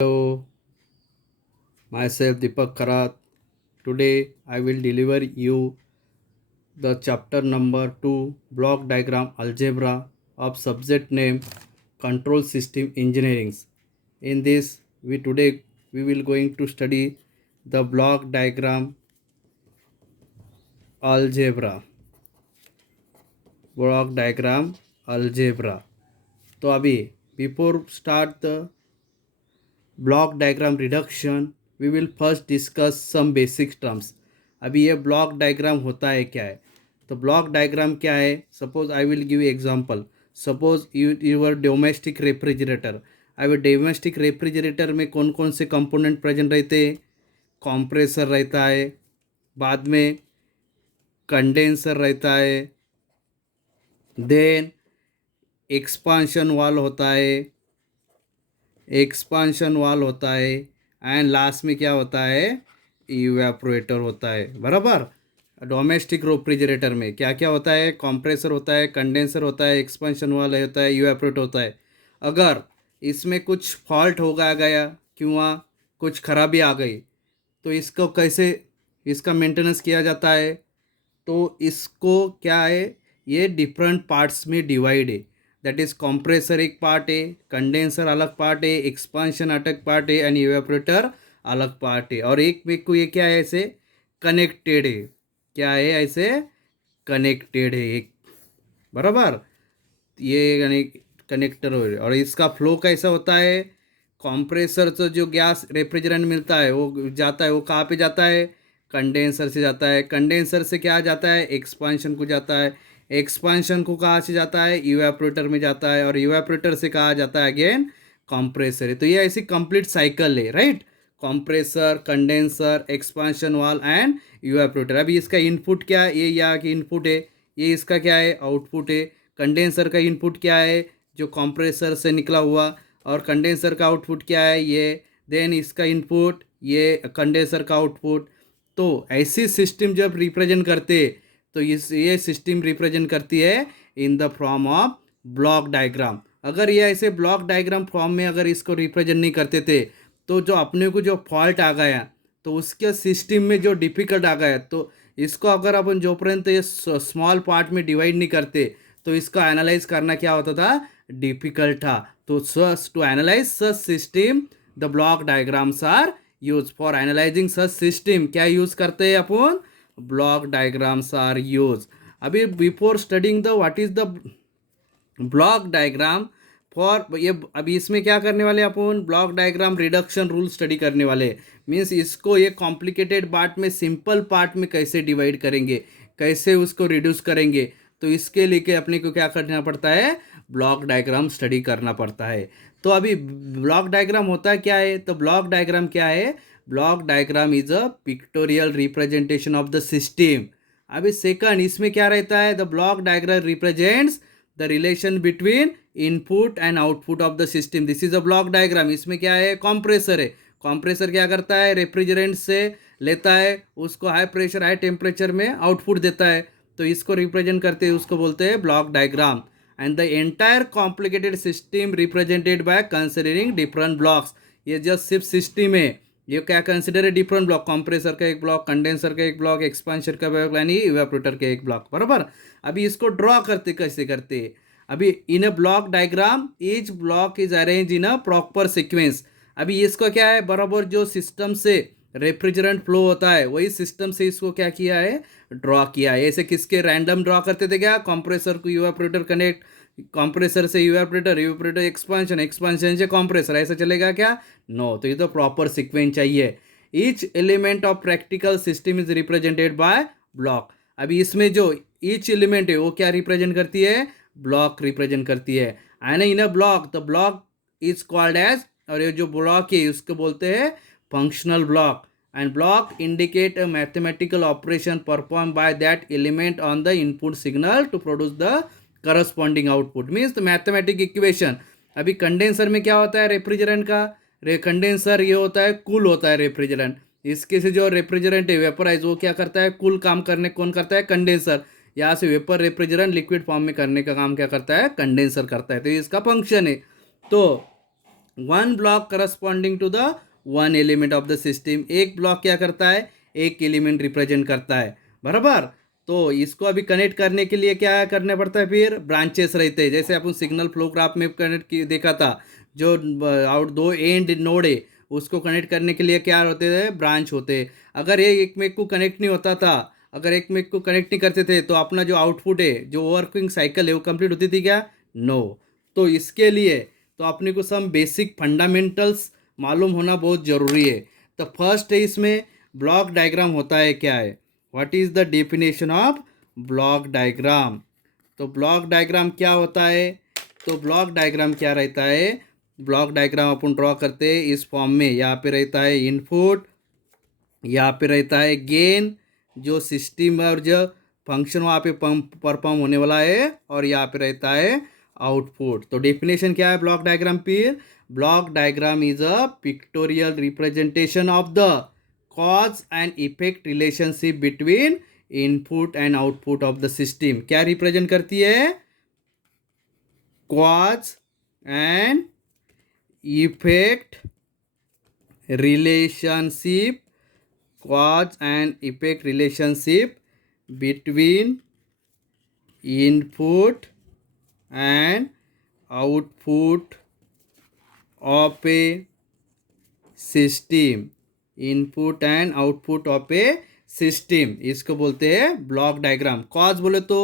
Hello, myself Deepak Kharat. Today I will deliver you the chapter number 2 block diagram algebra of subject name control system engineering. In this we will going to study the algebra block diagram algebra. तो अभी before start the block diagram reduction we will first discuss some basic terms. अभी ये block diagram होता है क्या है. तो block diagram क्या है. Suppose I will give example. Suppose your domestic refrigerator. अभी डोमेस्टिक रेफ्रिजरेटर में कौन कौन से कंपोनेंट प्रेजेंट रहते हैं. कॉम्प्रेसर रहता है, बाद में कंडेंसर रहता है, देन एक्सपांशन वाल होता है, एंड लास्ट में क्या होता है, इवेपोरेटर होता है. बराबर. डोमेस्टिक रेफ्रिजरेटर में क्या क्या होता है. कंप्रेसर होता है, कंडेंसर होता है, एक्सपेंशन वाला होता है, इवेपोरेटर होता है. अगर इसमें कुछ फॉल्ट हो गया क्यों कुछ खराबी आ गई तो इसको कैसे इसका मेंटेनेंस किया जाता है. तो इसको क्या है, ये डिफरेंट पार्ट्स में डिवाइड है. दैट इज कंप्रेसर एक पार्ट है, कंडेंसर अलग पार्ट है, एक्सपांशन अलग पार्ट है, एंड इवेपोरेटर अलग पार्ट है. और एक में को ये क्या है, ऐसे कनेक्टेड है. क्या है, ऐसे कनेक्टेड है एक. बराबर. ये यानी कनेक्टर हो. और इसका फ्लो कैसा होता है. कंप्रेसर से जो गैस रेफ्रिजरेंट मिलता है वो जाता है, वो कहाँ पे जाता है, कंडेंसर से जाता है. कंडेंसर से क्या जाता है, एक्सपांशन को जाता है. एक्सपांशन को कहाँ से जाता है, इवेपोरेटर में जाता है. और इवेपोरेटर से कहाँ जाता है, अगेन कंप्रेसर है. तो ये ऐसी कंप्लीट साइकिल है. राइट. कंप्रेसर, कंडेंसर, एक्सपांशन वाल एंड इवेपोरेटर. अभी इसका इनपुट क्या है, ये यहाँ की इनपुट है. ये इसका क्या है, आउटपुट है. कंडेंसर का इनपुट क्या है, जो कंप्रेसर से निकला हुआ. और कंडेंसर का आउटपुट क्या है, ये. देन इसका इनपुट, ये कंडेंसर का आउटपुट. तो ऐसी सिस्टम जब रिप्रेजेंट करते तो ये सिस्टम रिप्रेजेंट करती है in the form of block diagram. अगर ये ऐसे ब्लॉक डायग्राम फॉर्म में अगर इसको रिप्रेजेंट नहीं करते थे तो जो अपने को जो फॉल्ट आ गया तो उसके सिस्टम में जो डिफिकल्ट आ गया, तो इसको अगर अपन जो पर्यंत ये स्मॉल पार्ट में डिवाइड नहीं करते तो इसका एनालाइज करना क्या होता था, डिफिकल्ट था. तो to analyze such system the block diagrams are use. For analyzing such system क्या यूज करते हैं अपन, ब्लॉक डायग्राम्स आर यूज. अभी before studying the what is the block diagram for ये अभी इसमें क्या करने वाले अपन, block diagram reduction rule study करने वाले. मीन्स इसको ये कॉम्प्लिकेटेड पार्ट में सिंपल पार्ट में कैसे डिवाइड करेंगे, कैसे उसको रिड्यूस करेंगे. तो इसके लिए अपने को क्या करना पड़ता है, ब्लॉक डायग्राम स्टडी करना पड़ता है. तो अभी ब्लॉक डायग्राम होता है क्या है, तो ब्लॉक डायग्राम क्या है, block diagram is a pictorial representation of the system. अभी सेकंड इसमें क्या रहता है, the block diagram represents the relation between input and output of the system. This is a block diagram. इसमें क्या है, कॉम्प्रेसर है. कॉम्प्रेसर क्या करता है, रेफ्रिजरेंट से लेता है, उसको हाई प्रेशर हाई टेम्परेचर में आउटपुट देता है. तो इसको रिप्रेजेंट करते हैं, उसको बोलते हैं block diagram. And the entire complicated system represented by considering different blocks. ये जस्ट सिर्फ सिस्टम है, ये क्या कंसिडर है, डिफरेंट ब्लॉक. कंप्रेसर का एक ब्लॉक, कंडेंसर का एक ब्लॉक, एक्सपांशन का ब्लॉक, यानी इवेपोरेटर का एक ब्लॉक. बराबर. अभी इसको ड्रॉ करते कैसे करते, अभी in a block diagram each block is arrange in a proper sequence. अभी इसको क्या है, बराबर जो सिस्टम से रेफ्रिजरेंट फ्लो होता है वही सिस्टम से इसको क्या किया है, ड्रॉ किया है. ऐसे किसके रैंडम ड्रॉ करते थे क्या, कंप्रेसर को इवेपोरेटर कनेक्ट, कंप्रेसर से इवेपोरेटर, इवेपोरेटर एक्सपांशन, एक्सपांशन से कंप्रेसर, ऐसा चलेगा क्या, नो. तो ये तो प्रॉपर सीक्वेंस चाहिए. Each element of practical system is represented by block. अभी इसमें जो ईच एलिमेंट है वो क्या रिप्रेजेंट करती है, ब्लॉक रिप्रेजेंट करती है. And in a block the block is called as, और ये जो ब्लॉक है उसको बोलते हैं functional block. And block indicate a mathematical operation perform by that element on the input signal to produce the corresponding output. Means the mathematic equation. अभी condenser में क्या होता है, रेफ्रिजरेंट का कंडेंसर ये होता है, कूल होता है रेफ्रिजरेंट. इसके से जो रेफ्रिजरेंट है वेपराइज, वो क्या करता है, कूल काम करने कौन करता है, कंडेंसर. यहाँ से वेपर रेफ्रिजरेंट लिक्विड फॉर्म में करने का काम क्या करता है, कंडेंसर करता है. तो ये इसका फंक्शन है. तो one block corresponding to the one element of the system. एक ब्लॉक क्या करता है, एक एलिमेंट रिप्रेजेंट करता है, बराबर। तो इसको अभी कनेक्ट करने के लिए क्या करना पड़ता है, फिर ब्रांचेस रहते हैं, जैसे अपन सिग्नल फ्लो ग्राफ में कनेक्ट देखा था, जो आउट दो एंड नोड है उसको कनेक्ट करने के लिए क्या होते थे, ब्रांच होते। अगर ये एक में को कनेक्ट नहीं होता था, अगर एक में को कनेक्ट नहीं करते थे, तो अपना जो आउटपुट है, जो वर्किंग साइकिल है, वो कंप्लीट होती थी क्या, नो। तो इसके लिए तो अपने को सम बेसिक फंडामेंटल्स मालूम होना बहुत ज़रूरी है। तो फर्स्ट है इसमें ब्लॉक डायग्राम होता है क्या है, what is the definition of block diagram. तो ब्लॉक डायग्राम क्या होता है, तो ब्लॉक डायग्राम क्या रहता है, ब्लॉक डायग्राम अपन ड्रॉ करते हैं इस फॉर्म में। यहाँ पे रहता है इनपुट, यहाँ पे रहता है गेन, जो सिस्टम और जो फंक्शन वहाँ पे परफॉर्म होने वाला है, और यहाँ पे रहता है आउटपुट। तो डेफिनेशन क्या है ब्लॉक डायग्राम फिर, block diagram is a pictorial representation of the cause and effect relationship between input and output of the system. क्या रिप्रेजेंट करती है, cause and effect relationship, cause and effect relationship between input and output of a system, input and output of A system, इसको बोलते हैं block diagram. Cause बोले तो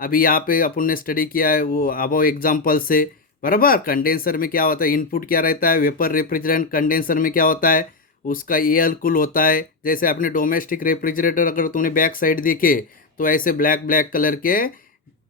अभी यहाँ पे अपन ने स्टडी किया है वो अब एग्जांपल से, बराबर। कंडेंसर में क्या होता है, इनपुट क्या रहता है, वेपर रेफ्रिजरेंट। कंडेंसर में क्या होता है, उसका एयर कूल होता है। जैसे अपने डोमेस्टिक रेफ्रिजरेटर अगर तुमने बैक साइड देखे तो ऐसे ब्लैक ब्लैक कलर के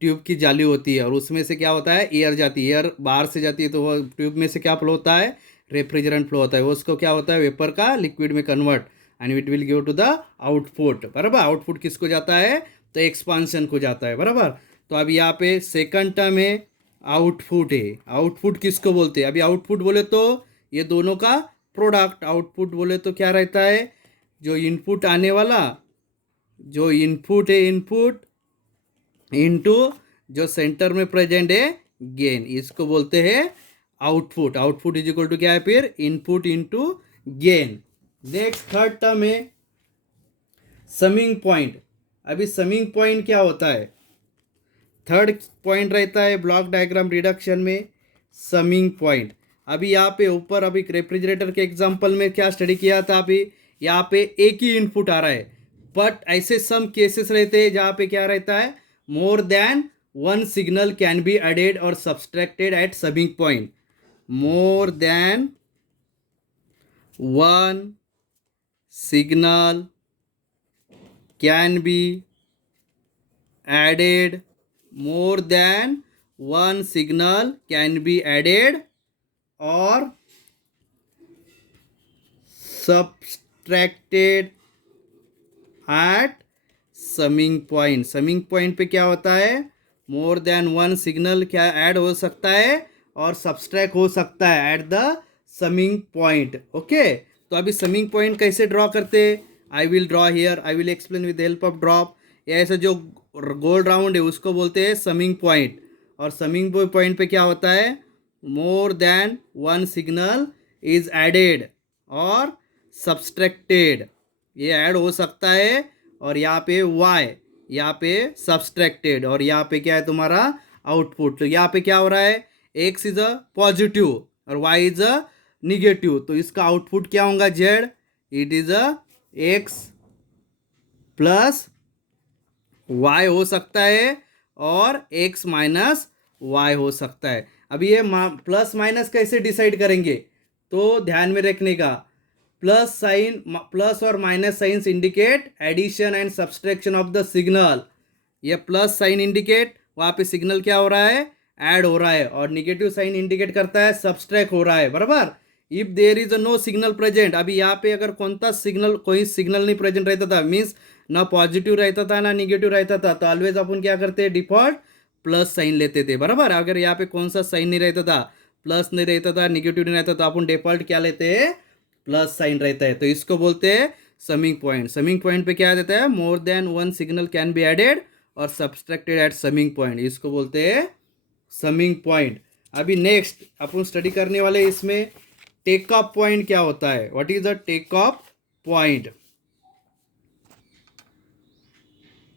ट्यूब की जाली होती है, और उसमें से क्या होता है, एयर जाती है, एयर बाहर से जाती है, तो वो ट्यूब में से क्या फ्लो होता है, रेफ्रिजरेंट फ्लो होता है, उसको क्या होता है, वेपर का लिक्विड में convert, and it will give to the output, बराबर। आउटपुट किसको जाता है, तो एक्सपांशन को जाता है, बराबर। तो अब यहाँ पे सेकंड टर्म है आउटपुट है। आउटपुट किसको बोलते हैं, अभी आउटपुट बोले तो ये दोनों का प्रोडक्ट। आउटपुट बोले तो क्या रहता है, जो इनपुट आने वाला, जो इनपुट है, इनपुट इनटू जो सेंटर में प्रेजेंट है गेन, इसको बोलते हैं output. Output is equal to क्या है फिर, input into gain. Next third term है समिंग पॉइंट। अभी समिंग पॉइंट क्या होता है, थर्ड पॉइंट रहता है ब्लॉक डायग्राम रिडक्शन में समिंग पॉइंट। अभी यहाँ पे ऊपर अभी रेफ्रिजरेटर के एग्जांपल में क्या स्टडी किया था, अभी यहाँ पे एक ही इनपुट आ रहा है, बट ऐसे सम केसेस रहते हैं जहाँ पे क्या रहता है, more than one signal can be added और subtracted at summing point. More than one signal can be added, more than one signal can be added or subtracted at summing point. Summing point पे क्या होता है, more than one signal क्या add हो सकता है और सब्सट्रैक्ट हो सकता है at the summing point. Okay, तो अभी समिंग पॉइंट कैसे ड्रॉ करते, I will draw here, I will explain with help of drop. ऐसा जो गोल राउंड है उसको बोलते हैं समिंग पॉइंट, और समिंग पॉइंट पे क्या होता है, more than one signal is added और सब्सट्रैक्टेड, ये ऐड हो सकता है, और यहाँ पे वाई, यहाँ पे सब्सट्रैक्टेड, और यहाँ पे क्या है तुम्हारा आउटपुट। तो यहाँ पे क्या हो रहा है, एक्स इज अ पॉजिटिव और वाई इज अ निगेटिव, तो इसका आउटपुट क्या होगा, z, it is a x plus y हो सकता है और एक्स माइनस वाई हो सकता है। अभी ये प्लस माइनस कैसे डिसाइड करेंगे, तो ध्यान में रखने का, प्लस साइन, प्लस और minus signs indicate addition and subtraction of the signal. ये प्लस साइन इंडिकेट वहाँ पे सिग्नल क्या हो रहा है, ऐड हो रहा है, और निगेटिव साइन इंडिकेट करता है सब्सट्रैक्ट हो रहा है, बराबर। If there is a no signal present, अभी यहाँ पे अगर कोई सिग्नल नहीं प्रेजेंट रहता था, मीन्स ना पॉजिटिव रहता था ना निगेटिव रहता था, तो ऑलवेज अपन क्या करते हैं, डिफॉल्ट प्लस साइन लेते थे, बराबर। अगर यहाँ पे कौन सा साइन नहीं रहता था, प्लस नहीं रहता था, निगेटिव नहीं रहता, तो अपन डिफॉल्ट क्या लेते हैं, प्लस साइन रहता है, तो इसको बोलते हैं समिंग पॉइंट। समिंग पॉइंट पे क्या देता है, more than one signal can be added और सब्सट्रैक्टेड एट समिंग पॉइंट, इसको बोलते हैं समिंग पॉइंट। अभी नेक्स्ट अपन स्टडी करने वाले इसमें टेक ऑफ पॉइंट क्या होता है? What is the take off point?